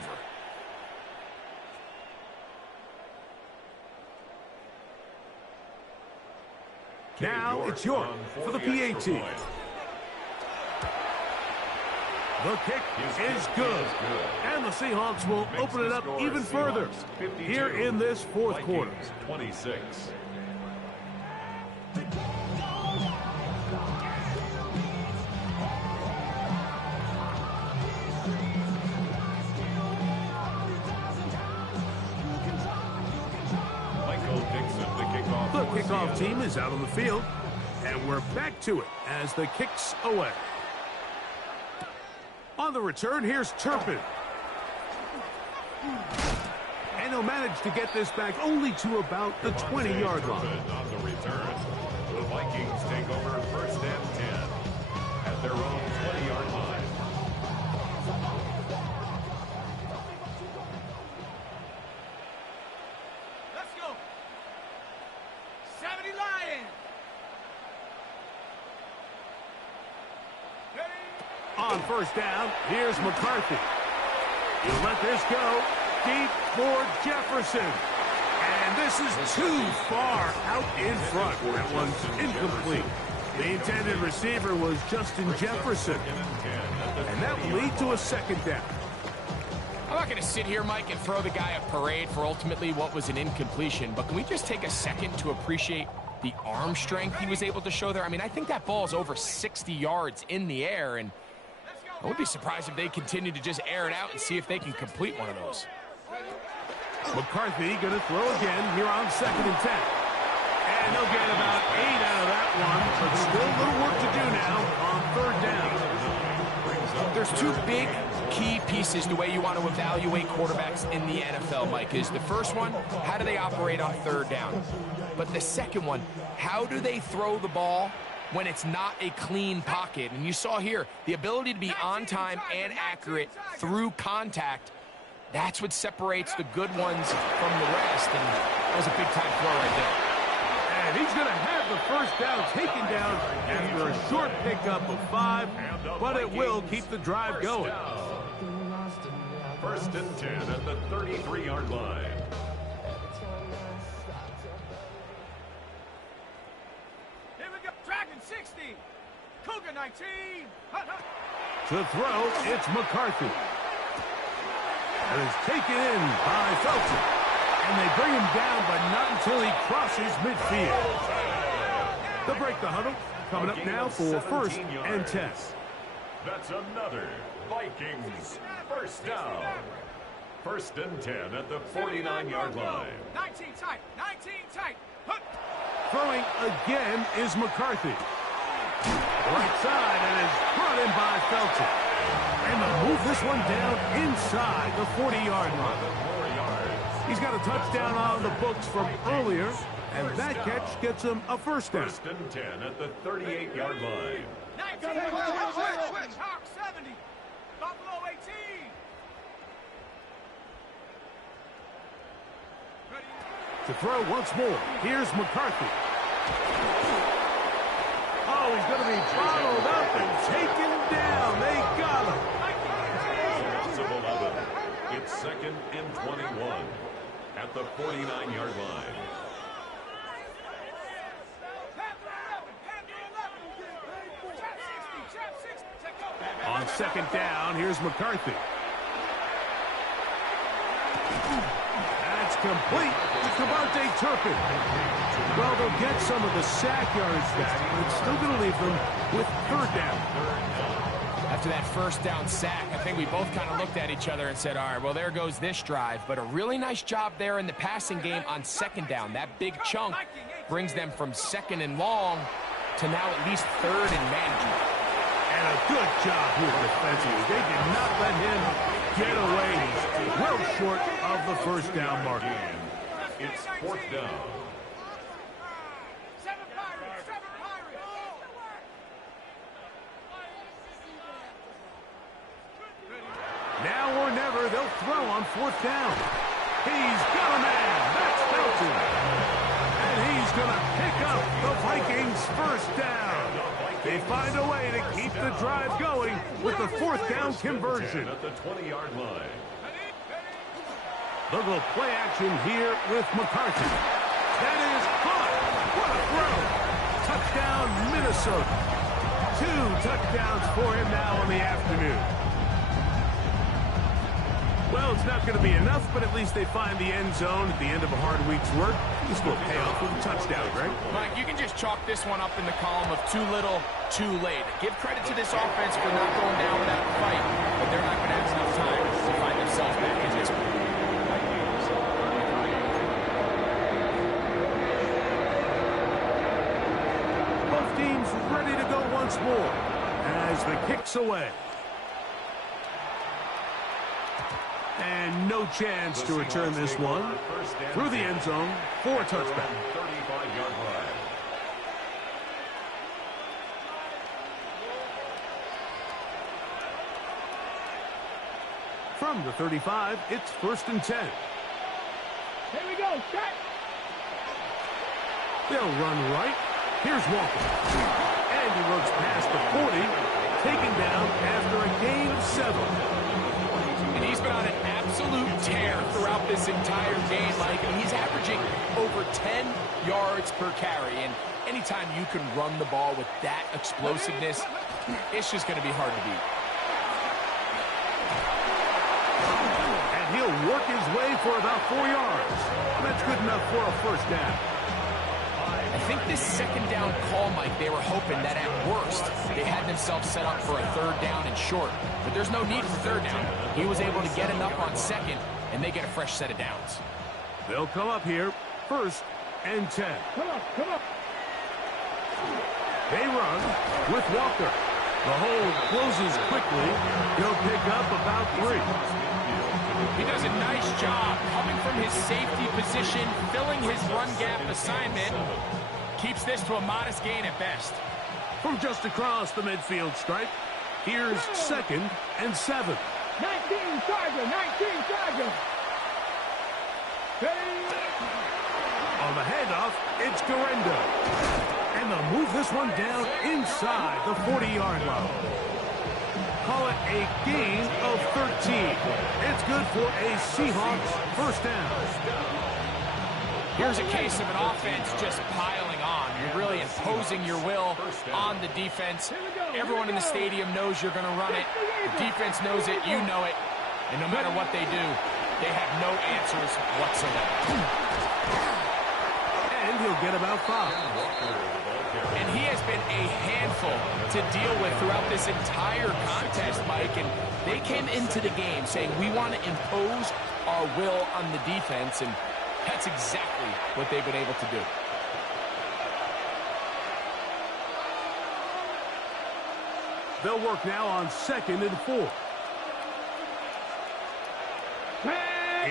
Now it's York for the PAT. The kick is good. And the Seahawks will open it up even further here in this fourth quarter. 26. The kickoff team is out on the field, and we're back to it as the kick's away. On the return, here's Turpin. And he'll manage to get this back only to about the 20-yard line. On the return, the Vikings take over first and 10 at their own 20-yard line. Let's go. 70 Lions. On first down, here's McCarthy. He'll let this go deep for Jefferson. And this is too far out in front. That one's incomplete. The intended receiver was Justin Jefferson. And that will lead to a second down. I'm not going to sit here, Mike, and throw the guy a parade for ultimately what was an incompletion, but can we just take a second to appreciate the arm strength he was able to show there? I mean, I think that ball is over 60 yards in the air, and I would be surprised if they continue to just air it out and see if they can complete one of those. McCarthy going to throw again here on 2nd and 10. And he'll get about 8 out of that one, but still a little work to do now on 3rd down. There's two big key pieces the way you want to evaluate quarterbacks in the NFL, Mike, is the first one, how do they operate on 3rd down? But the second one, how do they throw the ball when it's not a clean pocket? And you saw here, the ability to be on time and accurate through contact, that's what separates the good ones from the rest, and that was a big-time throw right there. And he's going to have the first down taken down after a short pickup of 5, but it will keep the drive going. First and 10 at the 33-yard line. Here we go. Dragon 60. Cougar 19. To throw, it's McCarthy. And it's taken in by Felton. And they bring him down, but not until he crosses midfield. They'll break the huddle. Coming up now for 1st and 10. That's another Vikings first down. First and 10 at the 49-yard line. 19 tight. 19 tight. Throwing again is McCarthy. Right side, and is brought in by Felton. And they'll move this one down inside the 40-yard line. He's got a touchdown on the books from earlier, and that catch gets him a first down. First and 10 at the 38-yard line. 19. Hawks 70. Buffalo 18. To throw once more, here's McCarthy. Oh, he's going to be followed up and taken down. They got him. Loss of 11. It's 2nd and 21 at the 49-yard line. On 2nd down, here's McCarthy. That's complete to Devontae Turpin. Well, they'll get some of the sack yards back, but it's still going to leave them with 3rd down. After that first down sack, I think we both kind of looked at each other and said, all right, well, there goes this drive. But a really nice job there in the passing game on 2nd down. That big chunk brings them from 2nd and long to now at least 3rd and manageable. And a good job here defensively. They did not let him get away. He's well short of the first down marker. It's 4th down. Now or never, they'll throw on 4th down. He's got a man. That's Felton. And he's going to pick up the Vikings' first down. They find a way to keep the drive going with the fourth down conversion. At the 20-yard line. They'll go play action here with McCarthy. That is caught. What a throw. Touchdown, Minnesota. 2 touchdowns for him now on the afternoon. Well, it's not going to be enough, but at least they find the end zone at the end of a hard week's work. This will pay off with a touchdown, right? Mike, you can just chalk this one up in the column of too little, too late. Give credit to this offense for not going down without a fight, but they're not going to have enough time to find themselves back in this one. Both teams ready to go once more as the kick's away. And no chance to return this one. Through the end zone for a touchback. 35-yard line. From the 35, it's 1st and 10. Here we go, set. They'll run right. Here's Walker. And he looks past the 40, taken down after a gain of 7. And he's been on an absolute tear throughout this entire game, Mike. And he's averaging over 10 yards per carry. And anytime you can run the ball with that explosiveness, it's just going to be hard to beat. And he'll work his way for about 4 yards. That's good enough for a first down. I think this second down call, Mike, they were hoping that at worst they had themselves set up for a 3rd down and short. But there's no need for 3rd down. He was able to get enough on 2nd, and they get a fresh set of downs. They'll come up here, 1st and 10. Come on, come on. They run with Walker. The hole closes quickly. He'll pick up about 3. He does a nice job coming from his safety position, filling his run gap assignment. Keeps this to a modest gain at best. From just across the midfield stripe, here's 2nd and 7. 19 Charger, 19 Charger. On the handoff, it's Garendo. And they'll move this one down inside the 40-yard line. Call it a gain of 13. It's good for a Seahawks first down. Here's a case of an offense just piling on. You're really imposing your will on the defense. Everyone in the stadium knows you're going to run it. The defense knows it. You know it. And no matter what they do, they have no answers whatsoever. And he'll get about 5. And he has been a handful to deal with throughout this entire contest, Mike. And they came into the game saying, we want to impose our will on the defense. And that's exactly what they've been able to do. They'll work now on 2nd and 4.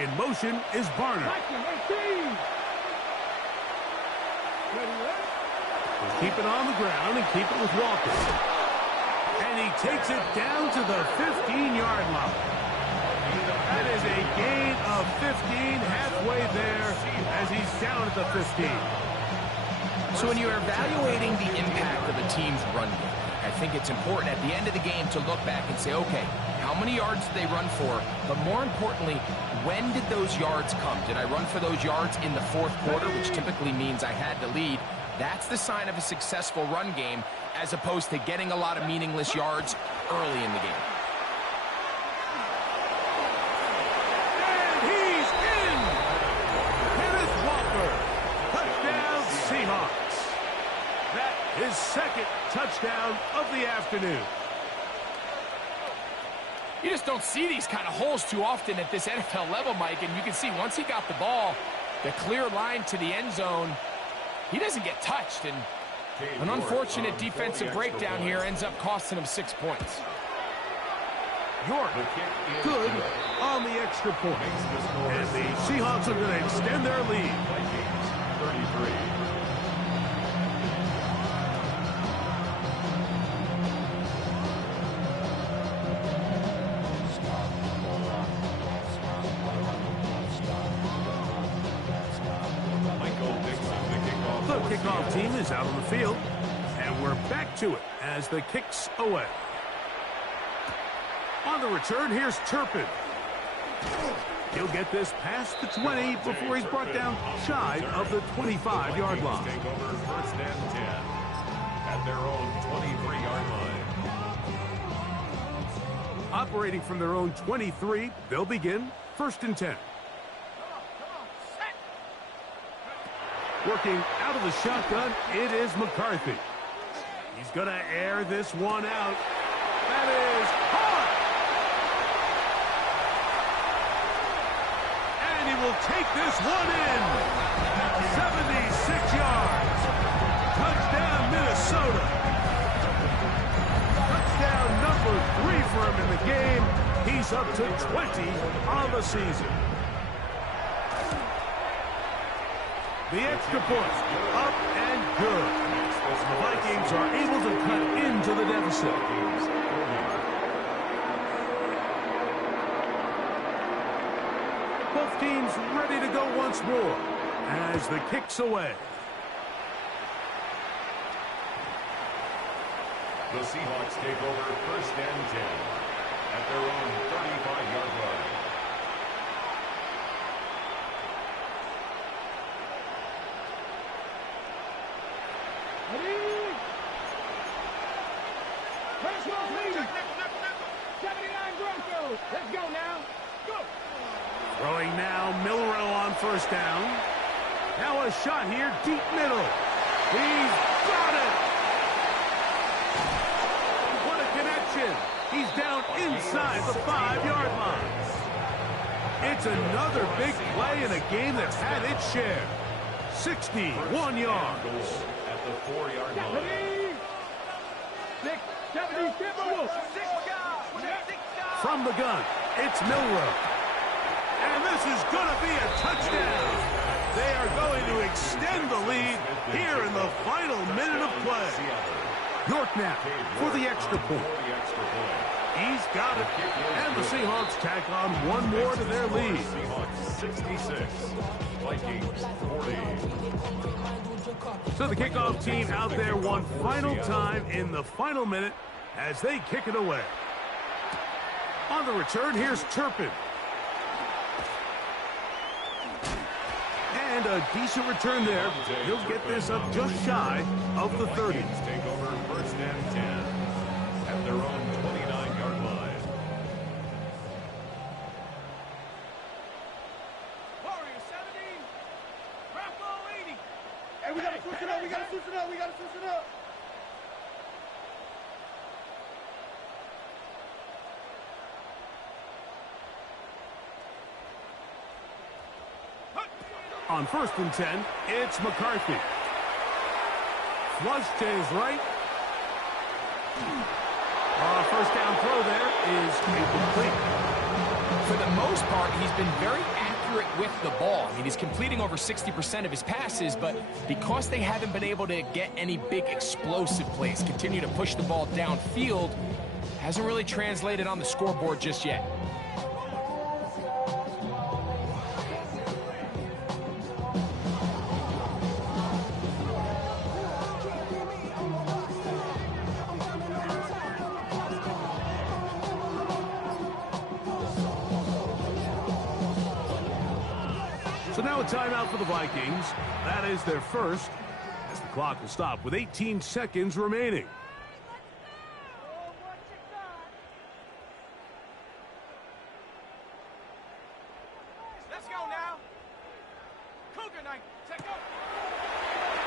In motion is Barner. He'll keep it on the ground and keep it with Walker. And he takes it down to the 15-yard line. That is a gain of 15, halfway there as he's down at the 15. So when you're evaluating the impact of a team's run game, I think it's important at the end of the game to look back and say, okay, how many yards did they run for? But more importantly, when did those yards come? Did I run for those yards in the 4th quarter, which typically means I had to lead? That's the sign of a successful run game, as opposed to getting a lot of meaningless yards early in the game. And he's in! Kenneth Walker. Touchdown, Seahawks. That is 2nd touchdown of the afternoon. You just don't see these kind of holes too often at this NFL level, Mike. And you can see once he got the ball, the clear line to the end zone, he doesn't get touched. And an unfortunate defensive breakdown here ends up costing him 6 points. York, good on the extra point. And the Seahawks are going to extend their lead. Vikings, 33. The kickoff team is out on the field, and we're back to it as the kick's away. On the return, here's Turpin. He'll get this past the 20 before he's brought down shy of the 25-yard line. Take over first and 10 at their own 23-yard line. Operating from their own 23, they'll begin first and 10. Working out of the shotgun, it is McCarthy. He's going to air this one out. That is caught! And he will take this one in. 76 yards. Touchdown, Minnesota. Touchdown number 3 for him in the game. He's up to 20 on the season. The extra point, up and good. The Vikings are able to cut into the deficit. Both teams ready to go once more as the kick's away. The Seahawks take over first and 10 at their own 35-yard line. Let's go now. Go. Throwing now, Milrow on first down. Now a shot here, deep middle. He's got it. What a connection. He's down inside the 5-yard line. It's another big play in a game that's had its share. 61 yards. At the 4-yard line. 70, From the gun, it's Milrow. And this is going to be a touchdown. They are going to extend the lead here in the final minute of play. York now for the extra point. He's got it. And the Seahawks tack on one more to their lead. Seahawks 66, Vikings 40. So the kickoff team out there one final time in the final minute as they kick it away. On the return, here's Turpin. And a decent return there. He'll get this up just shy of the 30. Take over first and 10 at their own 29-yard line. Warrior 70. Bravo 80. Hey, we got to switch it up. We got to switch it up. We got to switch it up. On first and 10, it's McCarthy. Flush to his right. First down throw there is incomplete. For the most part, he's been very accurate with the ball. I mean, he's completing over 60% of his passes, but because they haven't been able to get any big explosive plays, continue to push the ball downfield, hasn't really translated on the scoreboard just yet. So now a timeout for the Vikings. That is their first, as the clock will stop with 18 seconds remaining. Let's go now. Cougar night. Take go.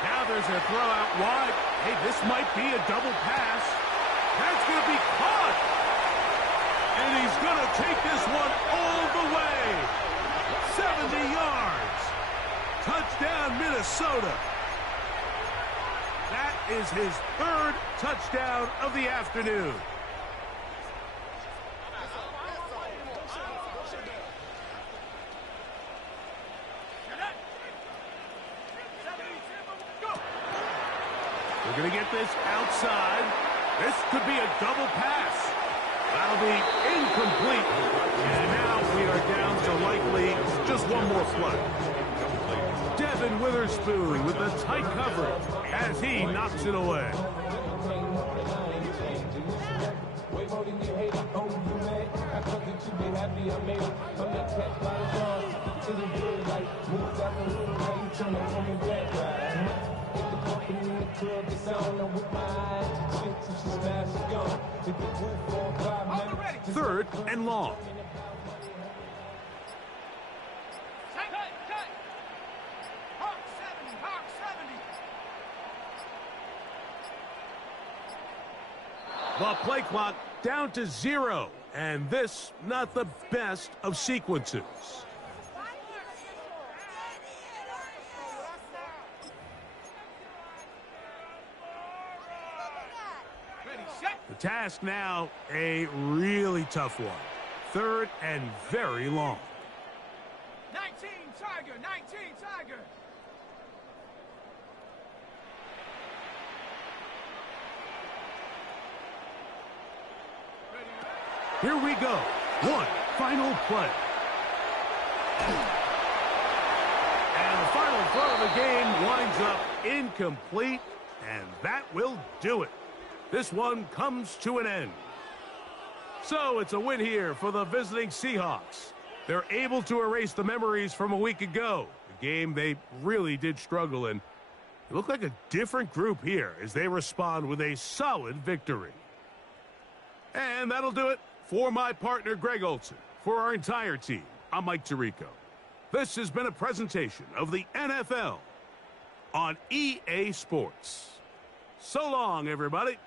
Now there's a throw out wide. Hey, this might be a double pass. That's going to be caught. And he's going to take this one all the way. 70 yards. Touchdown, Minnesota. That is his third touchdown of the afternoon. We're going to get this outside. This could be a double pass. That'll be incomplete. And now we are down to likely just one more play. Devin Witherspoon with the tight coverage as he knocks it away. baby, I made it. I'm not catch by the dawn. To the real life. Moves out the real life. Turn the woman back right. Get the bumping in the club. It's on. I'm with my eyes. Chick till she smash, she gone. Hit the roof for 5 minutes. Third and long. The play clock down to 0, and this not the best of sequences. The task now, a really tough one. Third and very long. 19 Tiger, 19 Tiger. Here we go. One final play. And the final throw of the game winds up incomplete, and that will do it. This one comes to an end. So it's a win here for the visiting Seahawks. They're able to erase the memories from a week ago, a game they really did struggle in. It looked like a different group here as they respond with a solid victory. And that'll do it. For my partner, Greg Olson, for our entire team, I'm Mike Tirico. This has been a presentation of the NFL on EA Sports. So long, everybody.